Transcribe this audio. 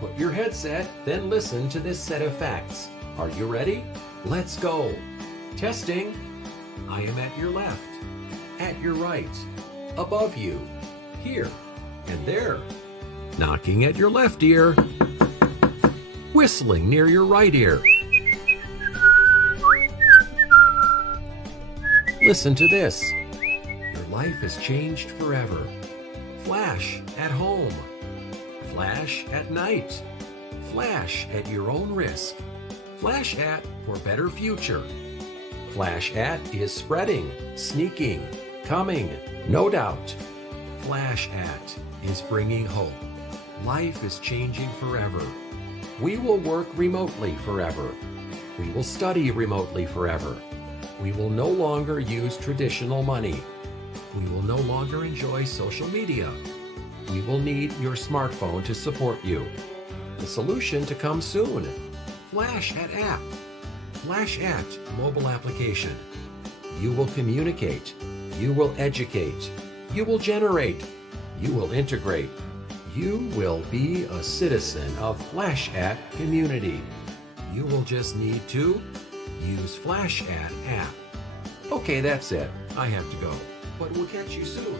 Put your headset, then listen to this set of facts. Are you ready? Let's go. Testing. I am at your left, at your right, above you, here, and there. Knocking at your left ear. Whistling near your right ear. Listen to this. Your life has changed forever. Flash at home. Flash at night. Flash at your own risk. Flashat for better future. Flashat is spreading, sneaking, coming, no doubt. Flashat is bringing hope. Life is changing forever. We will work remotely forever. We will study remotely forever. We will no longer use traditional money. We will no longer enjoy social media. We will need your smartphone to support you. The solution to come soon. Flashat app. Flashat mobile application. You will communicate. You will educate. You will generate. You will integrate. You will be a citizen of Flashat community. You will just need to use Flashat app. Okay, that's it. I have to go, but we'll catch you soon.